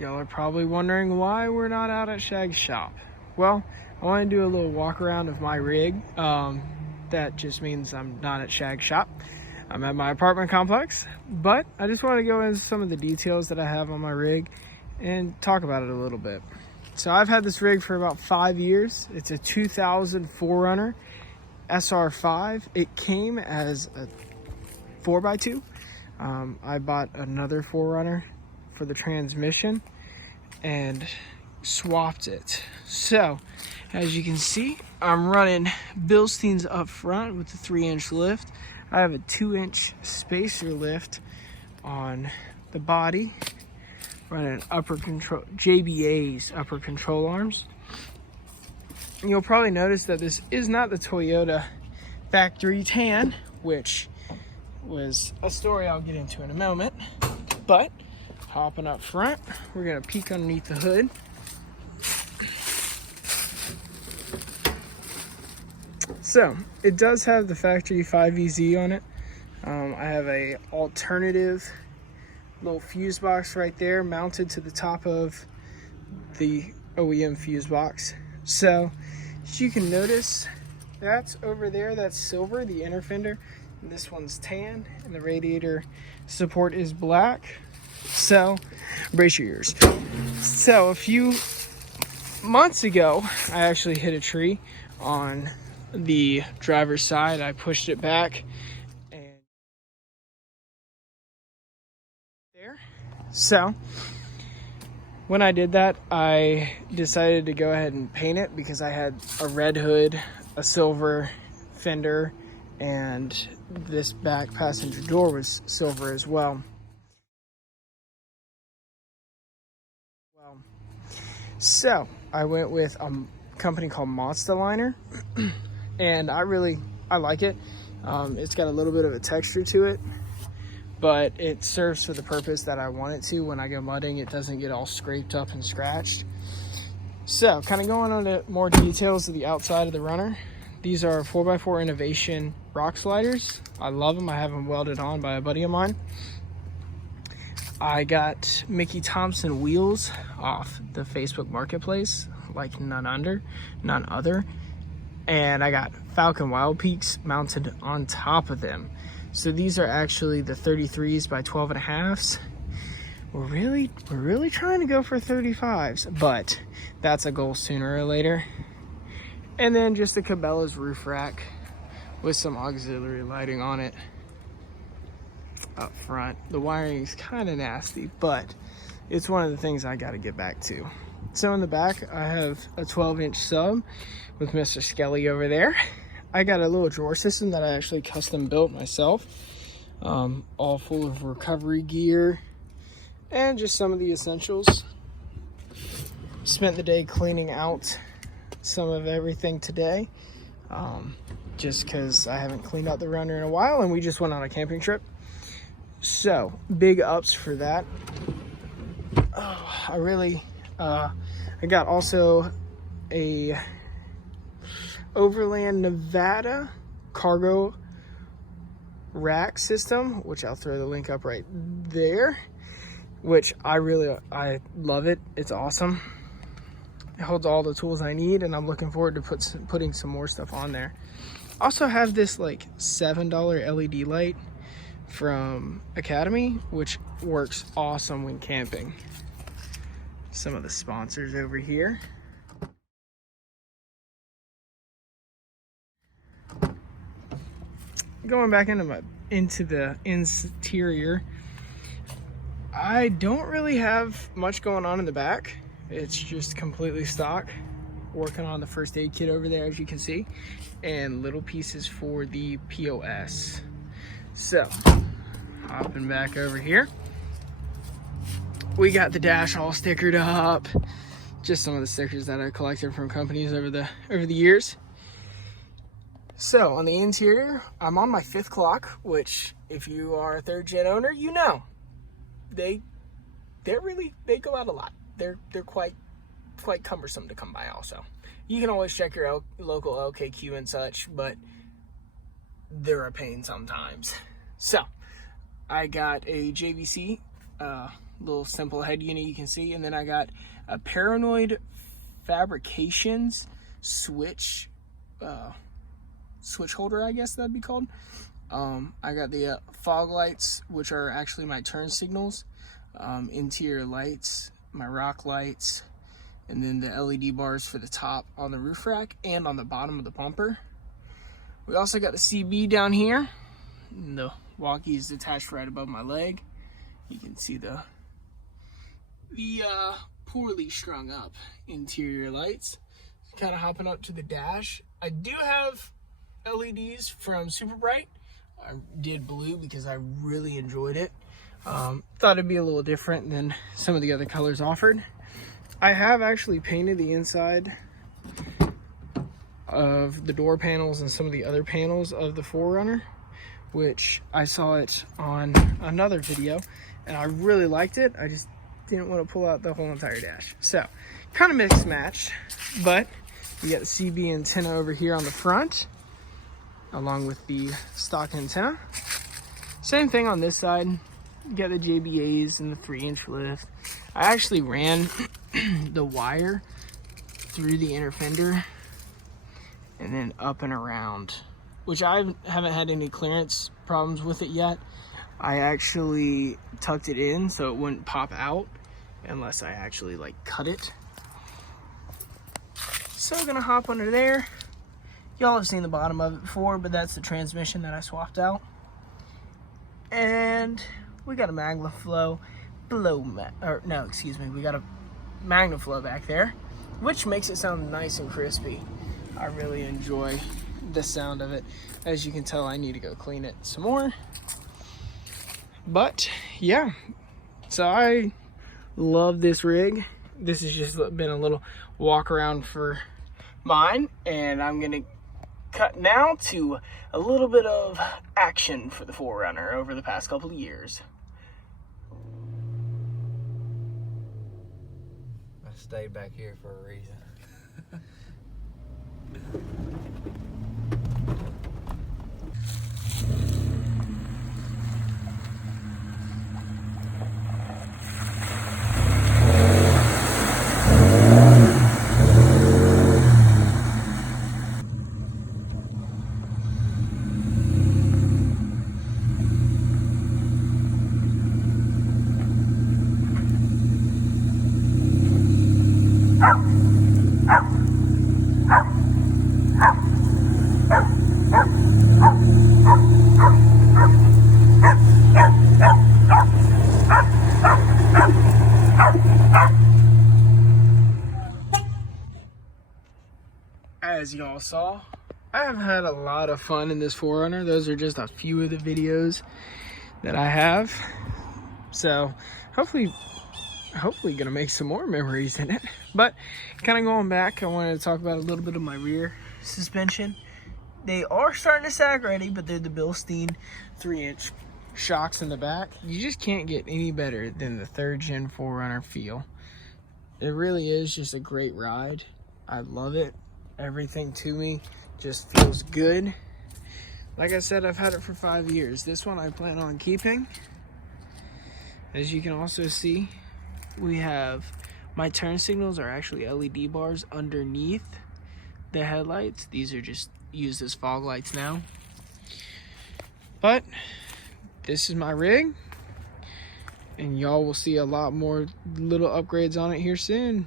Y'all are probably wondering why we're not out at Shag's shop. Well, I want to do a little walk around of my rig. That just means I'm not at Shag's shop. I'm at my apartment complex, but I just want to go into some of the details that I have on my rig and talk about it a little bit. So I've had this rig for about 5 years. It's a 2000 4Runner SR5. It came as a 4x2. I bought another 4Runner for the transmission and swapped it. So as you can see, I'm running Bilsteins up front with the 3-inch lift. I have a 2-inch spacer lift on the body, running upper control JBA's upper control arms. And you'll probably notice that this is not the Toyota factory tan, which was a story I'll get into in a moment. But hopping up front, we're gonna peek underneath the hood. So it does have the factory 5EZ on it. I have a alternative little fuse box right there mounted to the top of the OEM fuse box. So as you can notice, that's over there, that's silver, the inner fender, and this one's tan, and the radiator support is black. So brace your ears. So a few months ago, I actually hit a tree on the driver's side. I pushed it back and there. So when I did that, I decided to go ahead and paint it because I had a red hood, a silver fender, and this back passenger door was silver as well. So I went with a company called Mazda Liner, and I like it. It's got a little bit of a texture to it, but it serves for the purpose that I want it to. When I go mudding, it doesn't get all scraped up and scratched. So kind of going on to more details of the outside of the runner. These are 4x4 Innovation rock sliders. I love them. I have them welded on by a buddy of mine. I got Mickey Thomson wheels off the Facebook Marketplace, like none other. And I got Falken Wild peaks mounted on top of them. So these are actually the 33s by 12.5s. We're really trying to go for 35s, but that's a goal sooner or later. And then just a Cabela's roof rack with some auxiliary lighting on it up front. The wiring is kind of nasty, but it's one of the things I got to get back to. So in the back, I have a 12-inch sub with Mr. Skelly over there. I got a little drawer system that I actually custom built myself, all full of recovery gear and just some of the essentials. Spent the day cleaning out some of everything today, just because I haven't cleaned out the runner in a while, and we just went on a camping trip. So big ups for that. I got also a Overland Nevada cargo rack system, which I'll throw the link up right there, which I love it. It's awesome. It holds all the tools I need, and I'm looking forward to putting some more stuff on there. Also have this like $7 LED light from Academy, which works awesome when camping. Some of the sponsors over here. Going back into the interior, I don't really have much going on in the back. It's just completely stock. Working on the first aid kit over there, as you can see, and little pieces for the POS. So hopping back over here, we got the dash all stickered up. Just some of the stickers that I collected from companies over the years. So on the interior, I'm on my 5th clock, which if you are a 3rd gen owner, you know they go out a lot. They're quite cumbersome to come by. Also, you can always check your local LKQ and such, but they're a pain sometimes. So I got a JVC little simple head unit you can see. And then I got a Paranoid Fabrications switch holder, I guess that'd be called. I got the fog lights, which are actually my turn signals, interior lights, my rock lights, and then the LED bars for the top on the roof rack and on the bottom of the bumper. We also got the CB down here. And the walkie is attached right above my leg. You can see the poorly strung up interior lights. Kind of hopping up to the dash. I do have LEDs from Super Bright. I did blue because I really enjoyed it. Thought it'd be a little different than some of the other colors offered. I have actually painted the inside of the door panels and some of the other panels of the 4Runner, which I saw it on another video and I really liked it. I just didn't want to pull out the whole entire dash. So kind of mixed match, but we got the CB antenna over here on the front along with the stock antenna. Same thing on this side. You got the JBAs and the 3-inch lift. I actually ran the wire through the inner fender and then up and around, which I haven't had any clearance problems with it yet. I actually tucked it in so it wouldn't pop out unless I actually like cut it. So I'm gonna hop under there. Y'all have seen the bottom of it before, but that's the transmission that I swapped out. And we got a MagnaFlow we got a MagnaFlow back there, which makes it sound nice and crispy. I really enjoy the sound of it. As you can tell, I need to go clean it some more. But yeah, so I love this rig. This has just been a little walk around for mine, and I'm gonna cut now to a little bit of action for the 4Runner over the past couple of years. I stayed back here for a reason. As y'all saw, I have had a lot of fun in this 4Runner. Those are just a few of the videos that I have. So hopefully gonna make some more memories in it. But kind of going back, I wanted to talk about a little bit of my rear suspension. They are starting to sag ready, but they're the Bilstein 3-inch shocks in the back. You just can't get any better than the 3rd gen 4Runner feel. It really is just a great ride. I love it. Everything to me just feels good. Like I said, I've had it for 5 years. This one I plan on keeping. As you can also see, we have my turn signals are actually LED bars underneath the headlights. These are just used as fog lights now. But this is my rig, and y'all will see a lot more little upgrades on it here soon.